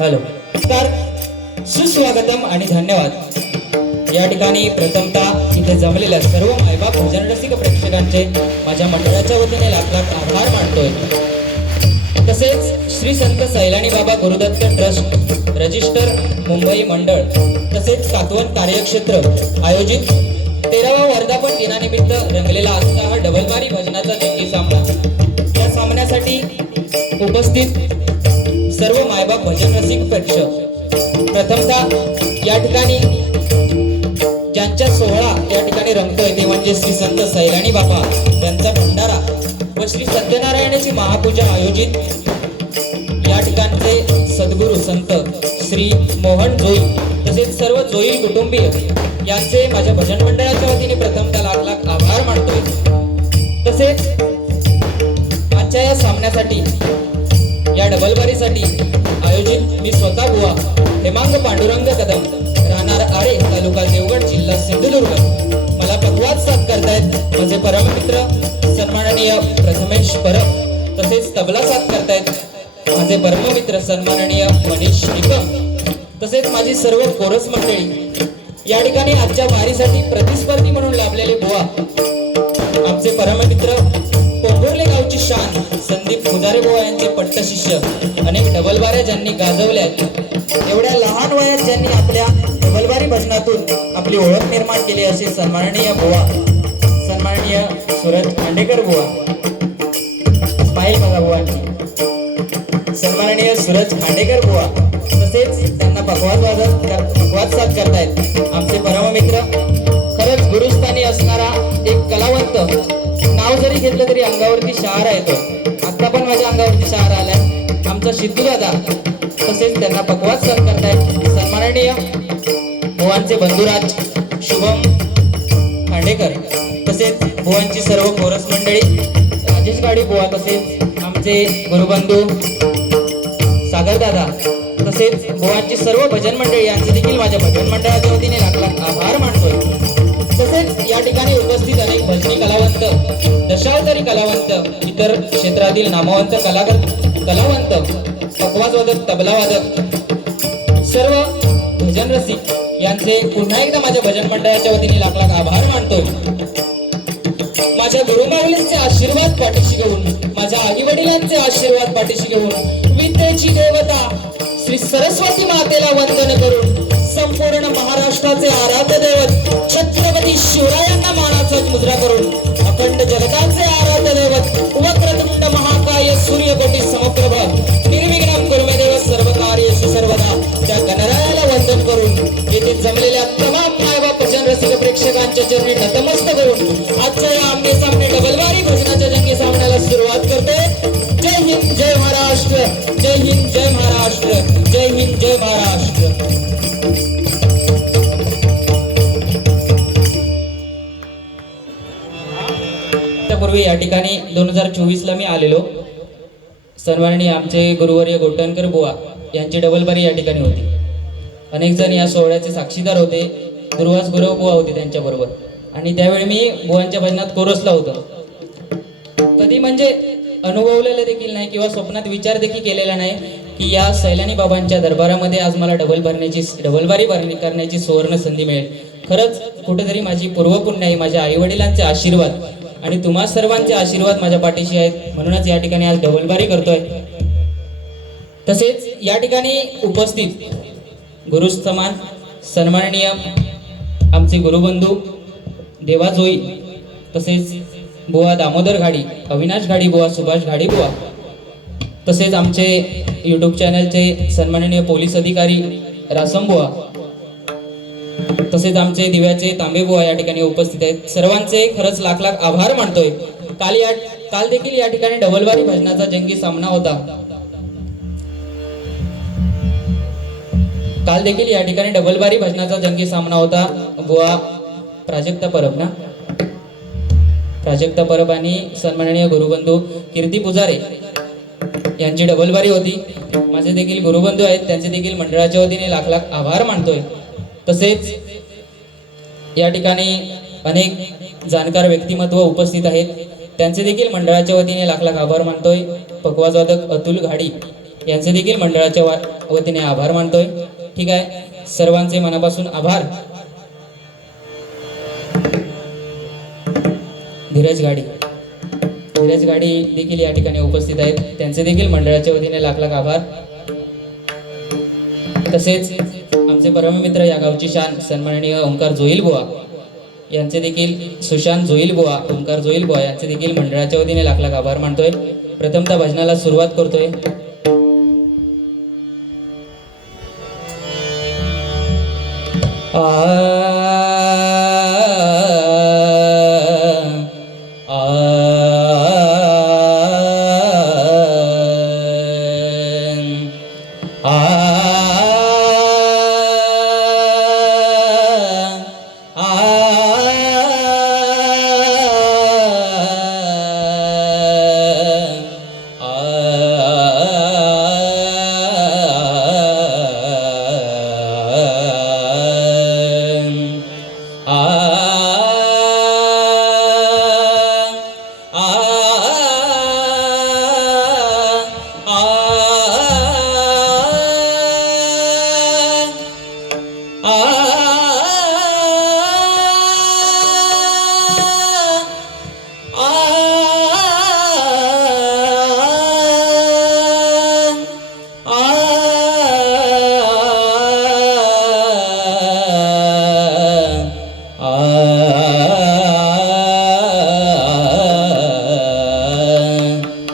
Hello नमस्कार, सुस्वागतम आणि धन्यवाद। या ठिकाणी प्रथमतः इथे जमलेल्या सर्व मायबाप भजन रसिक प्रेक्षकांचे माझ्या मंडळाच्या वतीने लाख लाख आभार मानतोय। तसेच श्री संत सैलानी बाबा गुरुदत्त ट्रस्ट रजिस्टर मुंबई मंडळ तसेच कातवन कार्यक्षेत्र आयोजित 13वा वर्धापन दिनानिमित्त रंगलेला असता हा डबलबारी भजनाचा जंगी सामना। या सामन्यासाठी उपस्थित सर्व मायबाप भजन रसिक प्रेक्षक, प्रथमतः या ठिकाणी ज्यांच्या सोहळा या ठिकाणी रंगतोय ते म्हणजे श्री संत सैलानी बाबा यांचा भंडारा व श्री सत्यनारायणाची महापूजा आयोजित या ठिकाणचे सद्गुरू संत श्री मोहन जोई तसेच सर्व जोई कुटुंबीय यांचे माझ्या भजन मंडळाच्या वतीने प्रथमतः लाख लाख आभार मानतोय। तसेच आजच्या या सामन्यासाठी या डबलबारीसाठी आयोजित मी स्वतः बुवा हेमांग पांडुरंग कदम राहणार आरे तालुका देवगड जिल्हा सिंधुदुर्ग मला पखवाज साथ करतायत माझे परममित्र सन्माननीय प्रथमेश परब तसेच तबला साथ करतायत माझे परममित्र सन्माननीय मनीष निकम तसेच माझी सर्व कोरस मंडळी। या ठिकाणी आजच्या वारीसाठी प्रतिस्पर्धी म्हणून लाभलेले बुवा आमचे परममित्र पोंभुर्ले गावची शान संदीप पुजारे बुवा यांचे पट्टशिष्य, अनेक डबलबाऱ्या ज्यांनी गाजवल्या, एवढ्या लहान वयात ज्यांनी आपल्या डबलबारी भजनातून आपली ओळख निर्माण केली असे सन्माननीय बुवा सन्माननीय सूरज खांडेकर बुवा, स्माईल बघा बुवांची, सन्माननीय सूरज खांडेकर बुवा तसेच त्यांना पखवाज साथ करतायत आमचे परममित्र। खरंच गुरुस्थानी असणारा एक कलावंत, नाव जरी घेतलं तरी अंगावरती शहारा येतो। आता पण माझ्या अंगावरती शहारा आलाय आमचा सिद्धू दादा तसेच त्यांना पखवाज साथ करतायत सन्माननीय बुवांचे बंधुराज शुभम खांडेकर तसेच बुवांची सर्व कोरस मंडळी, राजेश गाडी बुवा तसेच आमचे गुरुबंधू सागर दादा तसेच बुवांची सर्व भजन मंडळी यांचे देखील माझ्या भजन मंडळाच्या वतीने लाख लाख आभार मानतोय। तसेच या ठिकाणी उपस्थित अनेक भजनी कलावंत, दशावतारी कलावंत, इतर क्षेत्रातील नामवंत कलावंत, पखवाजवादक, तबलावादक, सर्व भजन रसिक यांचे पुन्हा एकदा माझ्या भजन मंडळाच्या वतीने लाख लाख आभार मानतोय। माझ्या गुरुमाऊलींचे आशीर्वाद पाठीशी घेऊन, माझ्या आई वडिलांचे आशीर्वाद पाठीशी घेऊन, विद्येची देवता श्री सरस्वती मातेला वंदन करून संपूर्ण महाराष्ट्राचे आराध्य दैवत छत्रपती शिवरायांना मानाचा मुद्रा करून अखंड जगताचे आराध्य दैवत वक्रतुंड महाकाय सूर्यकोटी समप्रभ निर्विघ्नं कुर्मे देव सर्व कार्येषु सर्वदा त्या गणरायाला वंदन करून येथे जमलेल्या तमाम मायबाप भजन रसिक प्रेक्षकांच्या चरणी नतमस्तक करून आजच्या या आमने सामने डबलबारी भजनाच्या जंगी सामन्याला सुरुवात करते। जय हिंद, जय महाराष्ट्र, जय हिंद, जय महाराष्ट्र, जय हिंद, जय महाराष्ट्र। त्यापूर्वी या ठिकाणी 2024 ला मी आलेलो, सन्माननीय आमचे गुरुवर्य गोटणकर बुवा यांची डबलबारी या ठिकाणी होती। अनेक जण या सोहळ्याचे साक्षीदार होते, दुर्वास गुरव बुवा होते त्यांच्या बरोबर, आणि त्यावेळी मी बुवांच्या भजनात कोरसला होतो। कधी म्हणजे अनुभवलेलं देखील नाही किंवा स्वप्नात विचार देखील केलेला नाही की या सैलानी बाबांच्या दरबारामध्ये आज मला डबलबारी भरणी करण्याची सुवर्ण संधी मिळेल। खरंच कुठेतरी माझी पूर्वपुण्य आहे, माझ्या आई वडिलांचे आशीर्वाद आणि तुम्हा सर्वांचे आशीर्वाद माझ्या पाठीशी आहेत, म्हणूनच या ठिकाणी आज डबलबारी करतोय। तसेच या ठिकाणी उपस्थित गुरुसमान सन्माननीय आमचे गुरुबंधू देवा जोई तसेच बुवा दामोदर घाडी, अविनाश घाडी बुवा, सुभाष घाडी बुवा तसेच आमचे यूट्यूब चॅनलचे सन्माननीय पोलीस अधिकारी रासम बुवा तसेच आमचे दिव्याचे तांबे बुवा या ठिकाणी उपस्थित आहेत। सर्वांचे खरंच लाख लाख आभार मानतोय। काल देखील या ठिकाणी डबलबारी भजनाचा जंगी सामना होता। काल देखील या ठिकाणी डबलबारी भजनाचा जंगी सामना होता। बुवा प्राजक्ता परब ना, प्राजक्ता परब आणि सन्माननीय गुरुबंधू कीर्ती पुजारे यांची डबलबारी होती। माझे देखील गुरुबंधू आहेत, त्यांचे देखील मंडळाच्या वतीने लाख लाख आभार मानतोय। तसेच या ठिकाणी अनेक जाणकार व्यक्तिमत्व उपस्थित आहेत, त्यांचे देखील मंडळाच्या वतीने लाख लाख आभार मानतोय। पखवाजवादक अतुल घाडी यांचे देखील मंडळाच्या वतीने आभार मानतोय. ठीक आहे, सर्वांचे मनापासून आभार. धीरज गाडी देखील या ठिकाणी उपस्थित आहेत. त्यांचे देखील मंडळाच्या वतीने लाख लाख आभार. तसेच आमचे परममित्र या गावची शान सन्माननीय ओंकार जोईल बुवा यांचे देखील सुशांत जोईल बुवा ओंकार जोईल बुवा यांचे देखील मंडळाच्या वतीने लाख लाख आभार मानतोय. प्रथमतः भजनाला सुरुवात करतोय.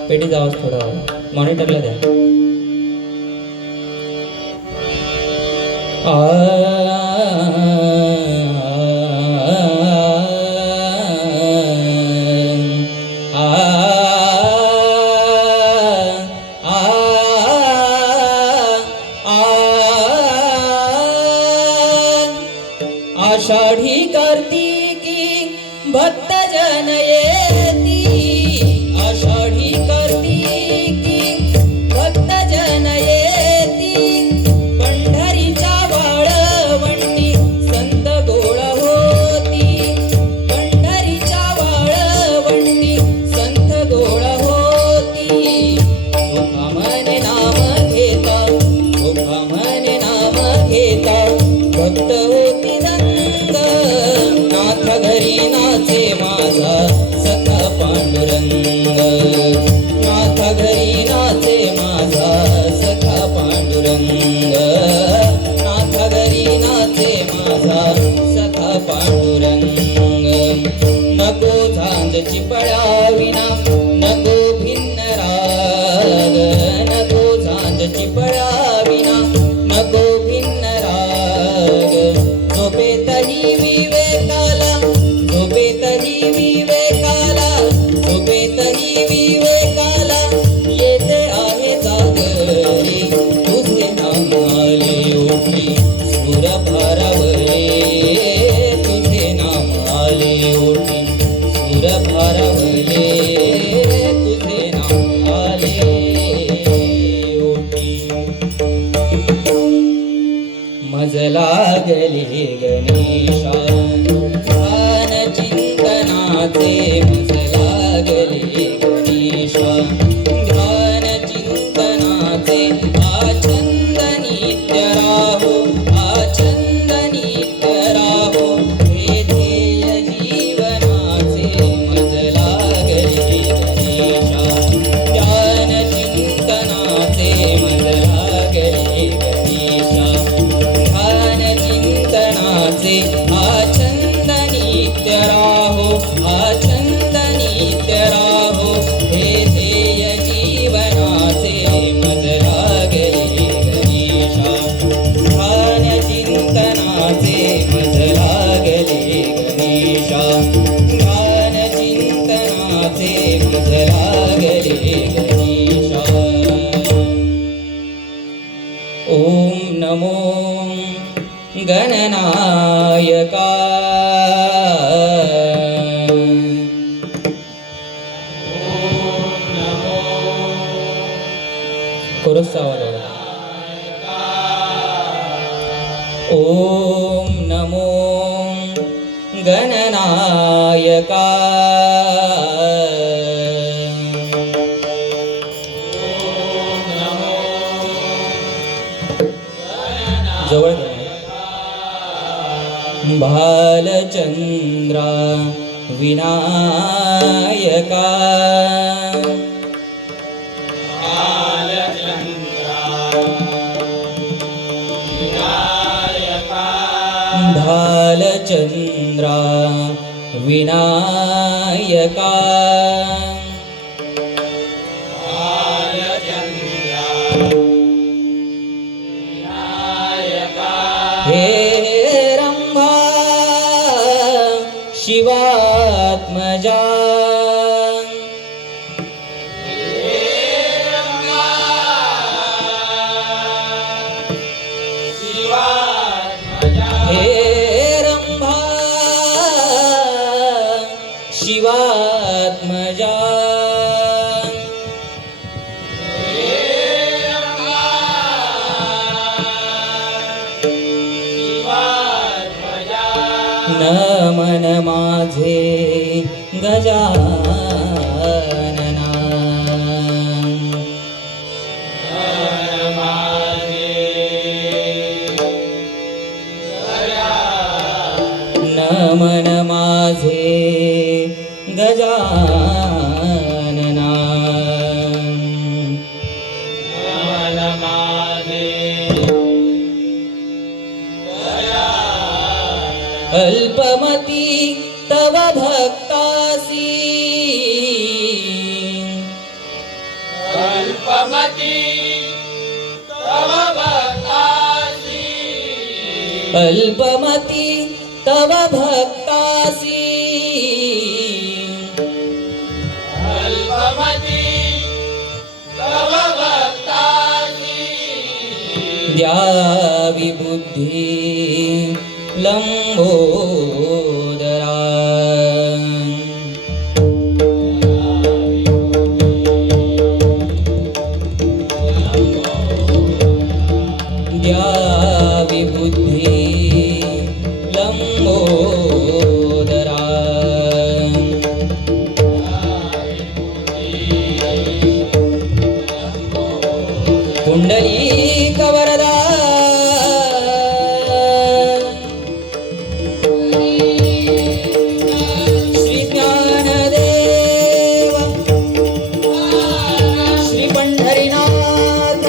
पेटी आवाज थोडा मॉनिटरला द्या. आषाढी कार्तिकी भक्त जन येती, आषाढी कार्तिकी भक्त जन येती, पंढरीच्या वाळवंटी संत गोळा होती, पंढरीच्या वाळवंटी संत गोळा होती. सुखा म्हणे नाम घेता, सुखा म्हणे नाम घेता, भक्त होती नाथ घरी नाचे माझा सखा पांडुरंग, नाथ घरी नाचे माझा सखा पांडुरंग, नाथ घरी नाचे माझा सखा पांडुरंग. नको झांजची पळाविना, नको भिन्न राग, नको झांजची पळाविना, नको भिन्न राग. झोपेतही विवेकाला, झोपेतही विवेकाला, झोपेतही विवेकाला येते आहे जागरी, तुझे नाम आले ओठी सुर भारावले, तुझे नाम आले ओठी सुर भारावले, तुझे नाम आले ओठी. मज लागले गणेशा ध्यान चिंतनाचे, मज लागले गणेशा ध्यान चिंतनाचे. आचंद नित्य राहो, आचंद नित्य राहो, हे ध्येय जीवनाचे. मज लागले गणेशा ध्यान चिंतनाचे, मज लागले गणेशा ध्यान चिंतनाचे. आचंद नित्य राहो, आचंद नित्य राहो, हे ध्येय जीवनाचे. मज लागले गणेशा ध्यान चिंतनाचे, मज लागले गणेशा ध्यान चिंतनाचे, मज लागले गणेशा. ओम नमो गणनायका. कोरसचा आवाज आला. ओम नमो गणनायका. ओम नमो भालचंद्रा विनायका भालचंद्रा विनायका हे रंभा शिवात्मजा हे रंभा शिवात्मजा नमन माझे गजानना नमन माझे गजानना अल्पमती तव भक्तासी अल्पमती तव भक्तासी अल्पमती तव भक्तासी अल्पमती तव भक्तासी द्यावी बुद्धी लंबोदरा द्यावी बुद्धी लंबोदरा कुंडलीक वरदा श्री ज्ञानदेव श्री पंढरीनाथ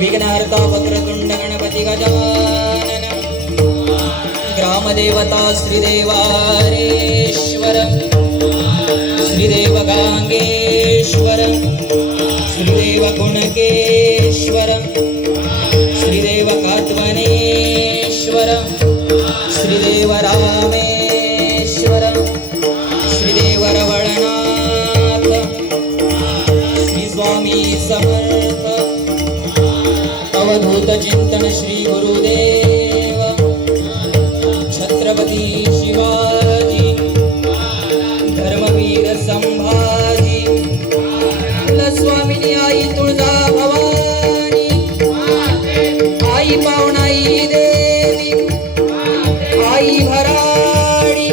विघ्नहर्ता वक्रतुंड गणपती गजानन ग्रामदेवता श्रीदेवारेश्वर श्रीदेव गांगेश्वर श्रीदेव गुणकेश्वर श्रीदेव कात्वनेश्वर श्रीदेव रामेश्वर श्रीदेव रवळनाथ श्री स्वामी समर्थ अवधूत चिंतन श्री गुरुदेव छत्रपती शिवाजी धर्मवीर संभाजी स्वामिनी आई तुळजा भवानी आई पावनाई देवी आई भराडी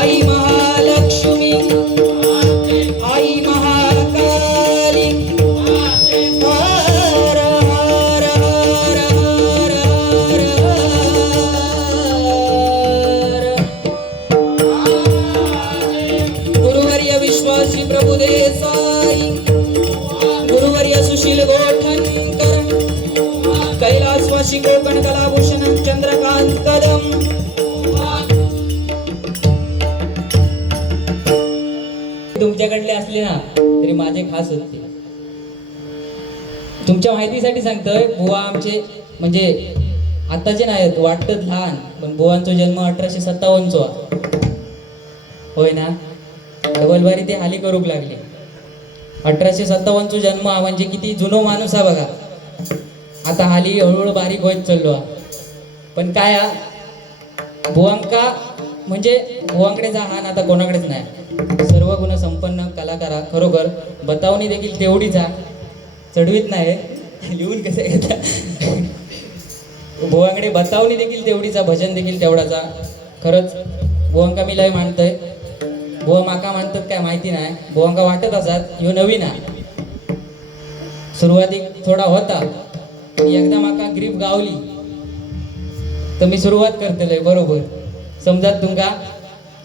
आई महालक्ष्मी आई महाकाली हर हर हर हर हर गुरुवर्य विश्वासी प्रभुदेसाई गुरुवर्य सुशील गोठणकर कैलासवासी कोकण कलाभूषण चंद्रकांत कदम तुमच्याकडले असले ना तरी माझे खास होते. तुमच्या माहितीसाठी सांगतोय, बुवा आमचे म्हणजे आताचे नाहीत, वाटत लहान, पण बुवांचा जन्म 1857 होय ना. डबलबारी ते हाली करूक लागले. 1857 जन्म म्हणजे किती जुनो माणूस हा बघा. आता हाली हळूहळू बारीक होत चाललो. पण काय बुवांका म्हणजे बुवांकडे जा हा आता कोणाकडेच नाही. सर्व गुण संपन्न कलाकारा खरोखर बतावणी देखील तेवढीच हा, चढवीत नाही लिहून कसं घेता. बुवांकडे बतावणी देखील तेवढीचा, भजन देखील तेवढाचा. खरंच बुवांका मी लय मानतोय. बुवा माका मानतात काय माहिती नाही, बुवांका वाटत असतात ह्यो नवीन आहे. सुरुवातीक थोडा होता, एकदा माका ग्रीप गावली तर मी सुरुवात करतले बरोबर समजात तुमका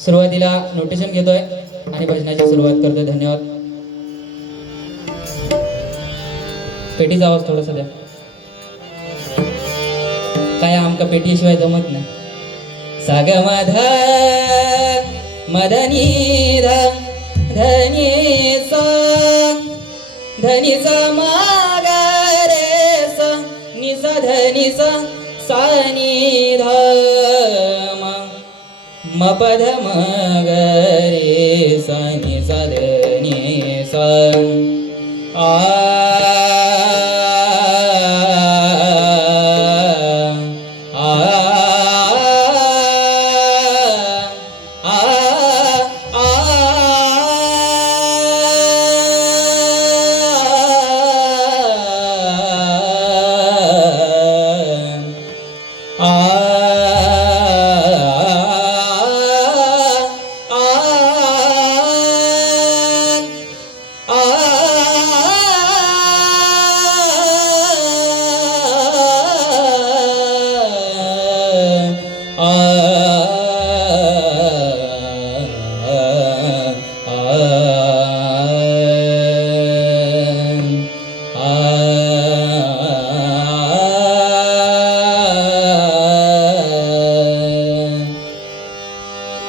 सुरुवातीला नोटेशन घेतोय आणि भजनाची सुरुवात करतोय. धन्यवाद. पेटीचा आवाज थोडासा द्या. काय आमका पेटीशिवाय जमत नाही. साग मध मदनी ध धनी सा धनी सा माग रे सा नि सा धनी सा सा नि ध म पद म ग रे सा नि सा धनी सा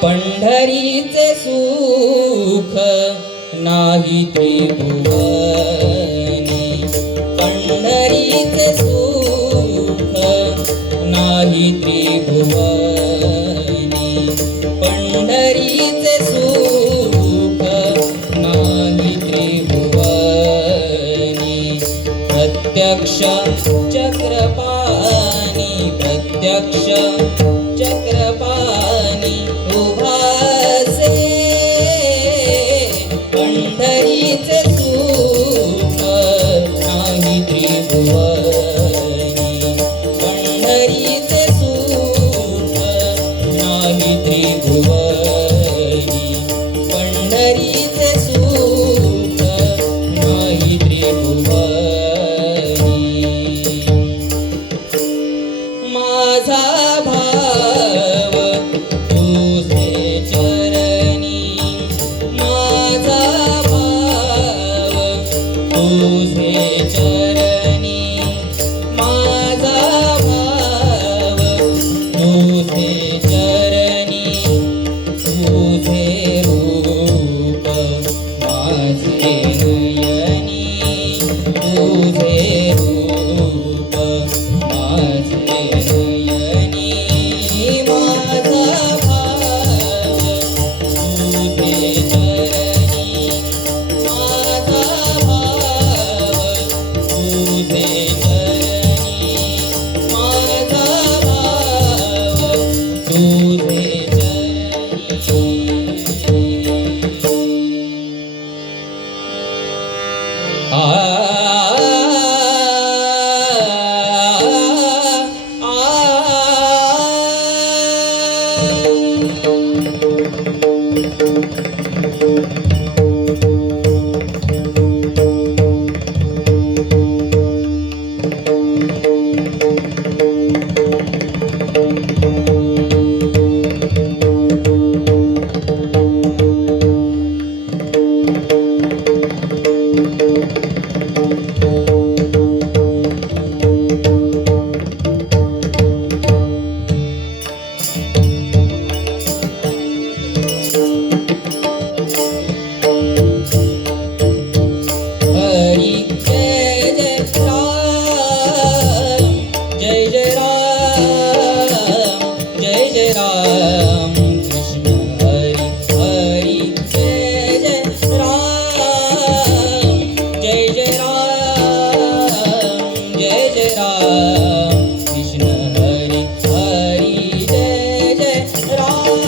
पंढरीचे सुख नाही त्रिभुवनी. पंढरीचे सुख नाही त्रिभुवनी. पंढरीचे सुख नाही त्रिभुवनी. प्रत्यक्ष चक्रपाणी प्रत्यक्ष चक्रपाणी उभासे. पंढरीचे सुख नाही त्रिभुवनी. पंढरीचे सुख नाही त्रिभुवनी. पंढरीचे सुख नाही त्रिभुवनी. माझा भाव तुझे चरणी. माझा भाव तुझे चरणी. माझा भाव तुझे चरणी. तुझे रूप माझे नयनी. तुझे रूप माझे नयनी. माझा भाव तुझे चरणी. माझा भाव तुझे चरणी. माझा भाव तुझे चरणी. हरी जय जय राम. जय जय राम. जय जय राम. कृष्ण हरी हरी जय जय राम. जय जय राम. जय जय राम. कृष्ण हरी हरी जय जय राम.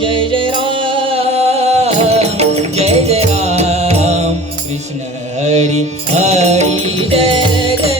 जय जय राम. जय जय राम. कृष्ण हरी हरी जय जय.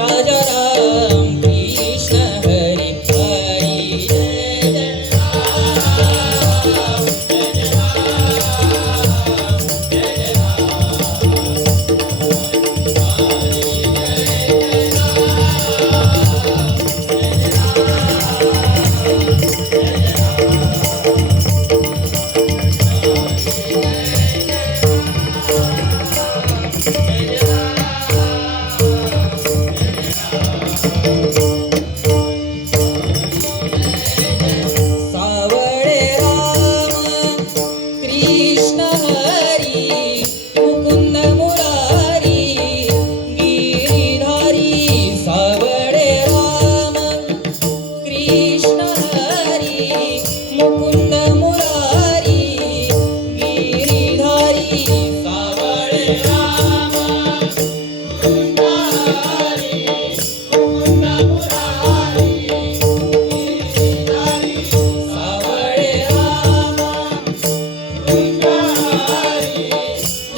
राजा राम कृष्ण हरी हरी जय जय सावळे राम कृष्ण हरी मुकुंद मुरारी गिरिधारी सावळे राम कृष्ण हरी मुकुंद मुरारी गिरिधारी सावळे राम मुकुंद हरी मुकुंद मुरारी सावळे राम मुकुंद हरी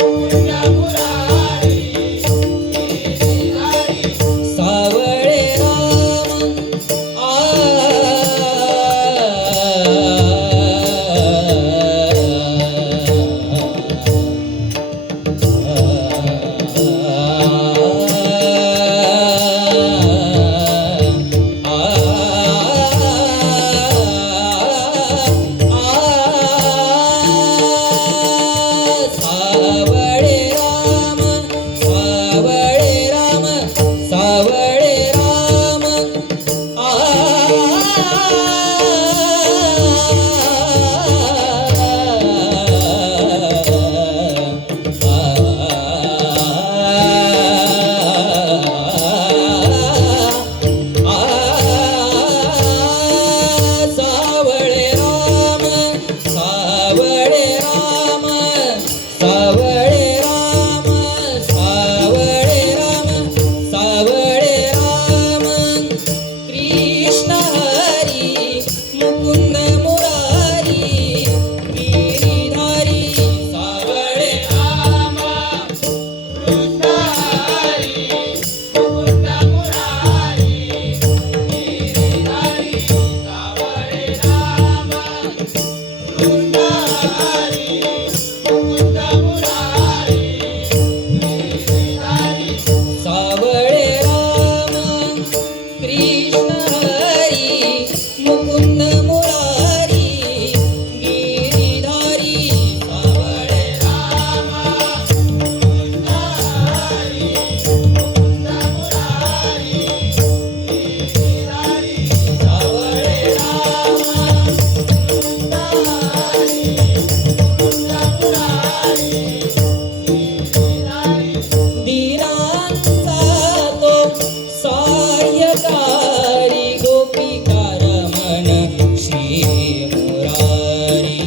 मुकुंद मुरारी सावळे राम सावळे राम सावळे राम सावळे राम सावळे राम सावळे राम सावळे राम सावळे राम सावळे राम कृष्ण हरी मुकुंद मुरारी गिरिधारी सावळे राम कृष्ण हरी मुकुंद मुरारी गिरिधारी सावळे राम कृष्ण हरी मुकुंद मुरारी गिरिधारी सावळे राम कृष्ण हरी मुकुंद मुरारी गिरिधारी सावळे राम कृष्ण हरी मुकुंद मुरारी गिरिधारी सावळे राम कृष्ण हरी मुकुंद मुरारी धीरांचा तो साह्यकारी गोपिका रमण श्री मुरारी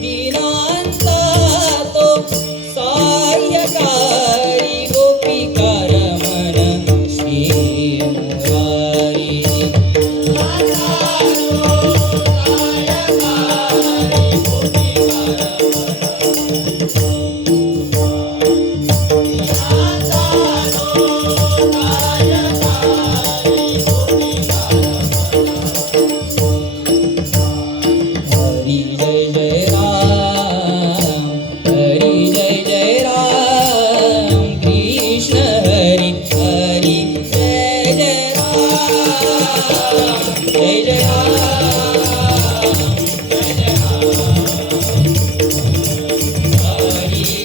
दीनांचा तो साह्यकारी गोपिका रमण श्री मुरारी हरी जय जय राम हरी जय जय राम कृष्ण हरी हरी जय जय राम जय जय राम जय जय राम हरी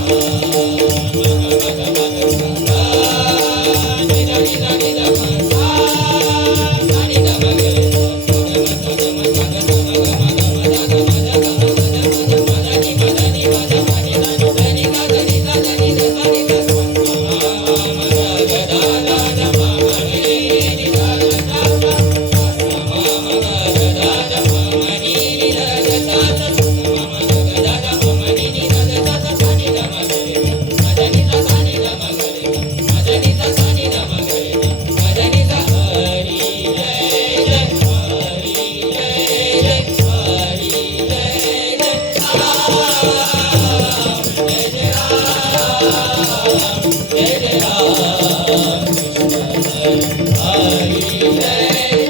जय जय जय राम कृष्ण हरी जय